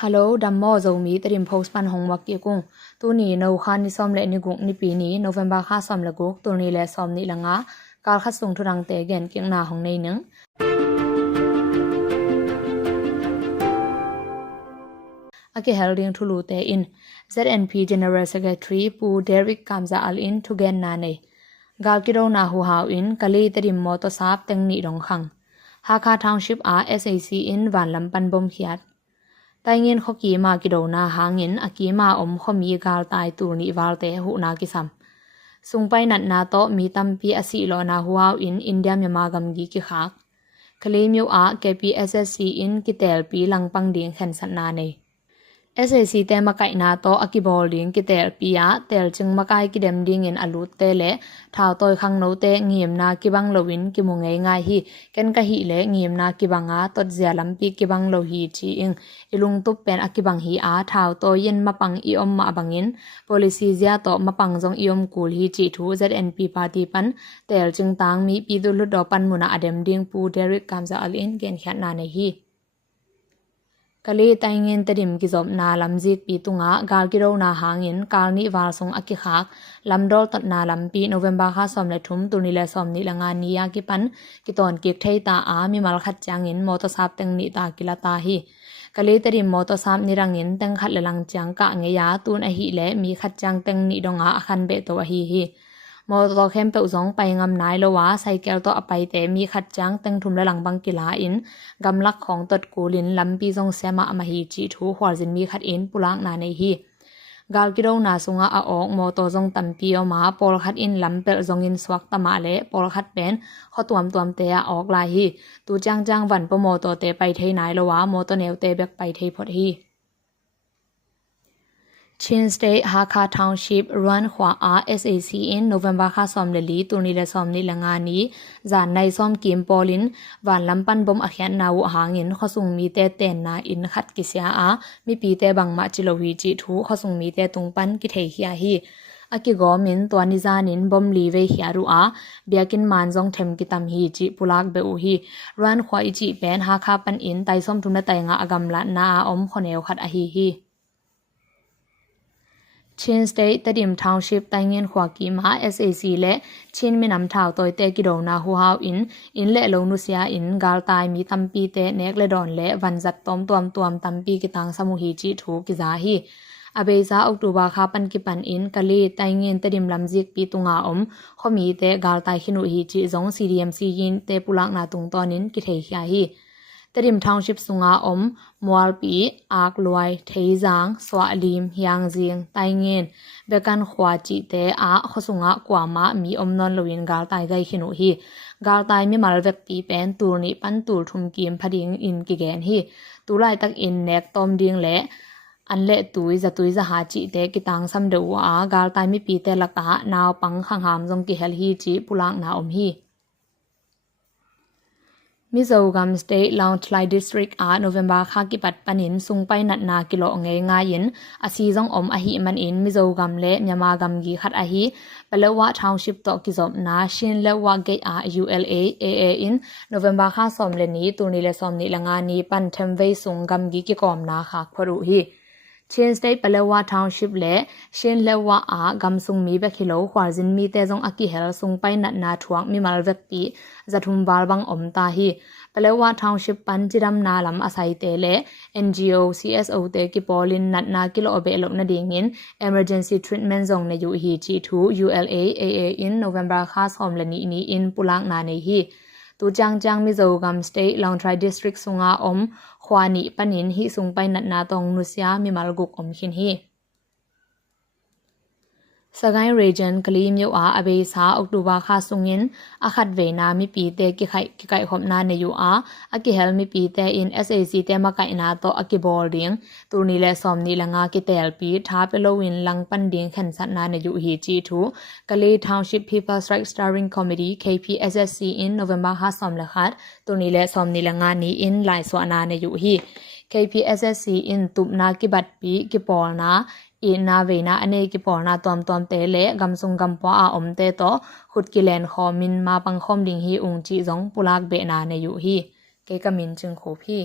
Hello, Dammo Zomi, the Impose Pan Homework Yakung. Tuni no Hani Somle Nigung Nipini, November Hasom Laguk, Tuni Le Somni Langa, Kal Hasung to Rang Tegen, King Na Hong Nainung. Ake Helding to Lute in ZNP General Secretary Pu Derek Kamza Al in to Gen Nane. Galkido Na Hu Hao in, Kali the Moto Sap Teng Ni Dong Hang. Haka Township RSAC in Van Lampan Bom Hiat. แต่เงินเขากีมากิโดนาหาเงินอากีมาอมเขามีกาลตายตูนิวาลเตหุนากิซัมสุงไปนัดนาโตมีตัมปีอสิโลนาหัวอินเดียมีมากำกีกิขักคลีมิวอาเกปีเอสเอสซีอินกิเตลปีหลังปังดิ่งเข็นสันนาเน SAC เตมาไกนาโตอากิบอลดิ่งกิเตลปียเตลจึงมาไกกิเดมดิ่งเงินอลุเตเลท้าวโตยขังโนเตเงียมนากิบังโลวินกิมุงง่ายฮีกันกะฮีเลเงียมนากิบังอาตดเจียลัมปีกิบังโลฮีจีอิงอิลุงตุปเป็นอากิบังฮีอาท้าวโตยินมาปังอีอมมาบังอิน policy เจียโตมาปังจงอีอมกูลฮีจีทู ZNP ปาร์ตี้ปันเตลจึงตางมีปีดุลุดดอปันมุนาอเดมดิ่งปูเดริกกามซาอัลอินเกนแคนาเนฮีกะลีตังเงินตะดิมกิจบนาลำจิกปีตุงะกาลกิโรนาหาเงินกาลนิวาลสงอกิขักลำดอลตัดนาลำปีโนเวมบาค่ะสอมและทุมตุนิเลสอมนิละงานนิยากิปันกิตอนกิกไทตาอามีมัลขัดจางเงินมอเตอร์ซับตังนิตากิลาตาฮีกะลีตะดิมมอเตอร์ซับนิรังเงินตังขัดละลังจางกะเงยาตูนอหิและมีขัดจางตังนิดงะคันเบโตอฮีมอเตอร์เข้มเปอุซองไปงำนายละวะไซเกลโตอไปแต่มีขัดจังแต่งทุมและหลังบังกิลาอินกำลักของตดกูลินลำปีซองเสมาอมาฮีจีทูขวาจินมีขัดอินปุลังนาในฮีกาลกิโรนาสุงะอาออกมอเตอร์ซองตัมปีอมาปอลขัดอินลำเปลซองอินสวักตมาเลปอลขัดเป็นข้อตวมเตะออกลายฮีตูจังวันปมอเตอร์เตไปเทนายละวะมอเตอร์เนวเตแบกไปเทพอดฮี Chin State Hakka Township Run Hua RSAC in November Kha Som Le Li Tuni Le Som Ni Langa Ni Zan Nai Som Kim Polin Van Lampan Bom Akhian Na Wu Hangin Khosung Mi Te Ten Na In Khat Kisya A Mi Pi Te Bang Ma Chilowi Chi Thu Khosung Mi Te Tungpan Ki Thei Hia Hi Aki Go Min Twa Ni Zanin Bom Li Ve Hia Ru A Biakin Man Jong Them Ki Tam Hi Chi Pulak Be U Hi Run Hua I Chi Pen Hakka Pan In Tai Som Tum Na Tai Nga Agam La Na Om Khoneu Khat A Hi Chin State ตะดิม Township ไตเงินขวากีมา SAC และชินมีนำท่าวตอยเตกิโดนาฮูฮาวอินและลงนุเซียอินกาลตายมีตัมปีเตเนกและดอนและวันจัดตอมตัมปีกิตังสมุฮีจิถูกิจาฮีอเบซาออกตุบาคาปันกิปันอินกะลีไตเงินตะดิมลำจิกปีตุงาอมขมีเตกาลตายขินุฮีจิจง CDMC ยินเตปุลักนาตุงตอนินกิเทฮียฮีตะดิม Township สุงาอมมัวลปีอากลวยเทยจางสวะลิมยางเจียงไตเงินเบกันขวาจิเตอาขสุงากว่ามามีอมนอนลวินกาลตายไกขินุฮีกาลตายมีมัลเวกปีเป็นตูนิปันตูทุมกิมพดิงอินกิแกนฮีตูไลตักอินเนกตอมดิงและอันเละตุยจะหาจิเตกิตังซัมเดวากาลตายมีปีเตลักะนาวปังขังหามจงกิเฮลฮีจิปุลังนาอมฮีมิโซรัม State Launchline District อาโนเวมบาคากิปัดปันินสุงไปนัดนากิโลเงยง่ายินอาซีจงอมอหิมันอินมิโซรัมและเมียมากำกีขัดอหิเปเลวะ Township ตอกิจบนาชินเลวะเกตอา ULA AA อินโนเวมบาคาสอมเลนีตูนิเลสอมนิละงานีปันเทมเวสุงกำกีกิกอมนาค่ะพอรู้ฮีChin State เปเลวะ Township และชินเลวะอากำสุงมีเบคิโลขวาจินมีเตจงอากิเฮลสุงไปนัดนาทวงมีมัลเวกปีจะทุมบาลบังอมตาฮีเปเลวะ Township ปันจิรัมนาลัมอาศัยเตเล NGO CSO เตกิปอลินนัดนากิโลอเบลบนาดิงิน Emergency Treatment Zone ในยูฮีจีทู ULA AA in November คาสอมเลนีนี้อินปุลังนาในฮีตูจังมิโซรัม State Launchline District สุงาอมควานิปันินฮิสุงไปนัดนาตองนุสยามีมัลกุกอมขินฮีสกาย region กลีมิวอาอเบซาออกตุบาคาสุงินอาคัดเวนามีปีเตกิไข่ขบนาในยูอาอากิเฮลมีปีเตอิน SAC เตมาไก่นาโตอากิบอลดิงตูนีและซอมนีละงากิเตลปีท้าเปโลวินลังปันดิงขันสัตนาในยูฮีจีทูกลี Township People's Rights Steering Committee KPSSC in November ฮาซอมละคัดตูนีและซอมนีละงานี้อินหลายสวนาในยูฮี KPSSC in ตุบนากิบัดปีกิปอลนาอีนาเวนาอเนกิปอนาตอมเตเลกำซุงกำปออาอมเตโตขุดกิเลนคอมินมาปังคอมดิงฮีอุงจีจงปุลากเบนาในยูฮีเกกามินจึงโคพี่